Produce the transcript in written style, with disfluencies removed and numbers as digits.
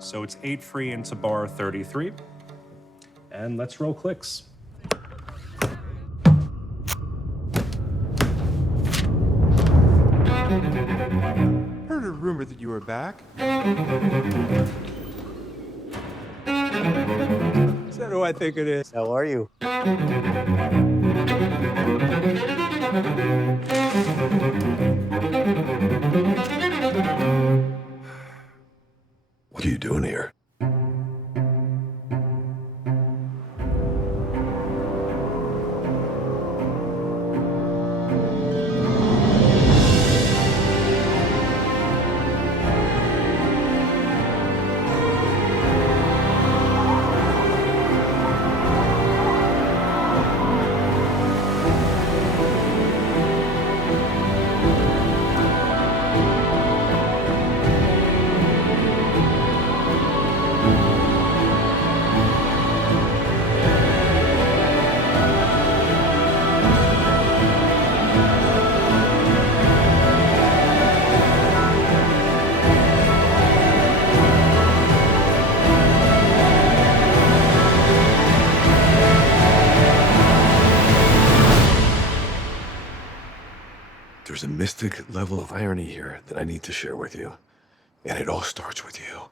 So it's 8 free into bar 33. And let's roll clicks. Heard a rumor that you were back. Is that who I think it is? How are you? What are you doing here? There's a mystic level of irony here that I need to share with you. And it all starts with you.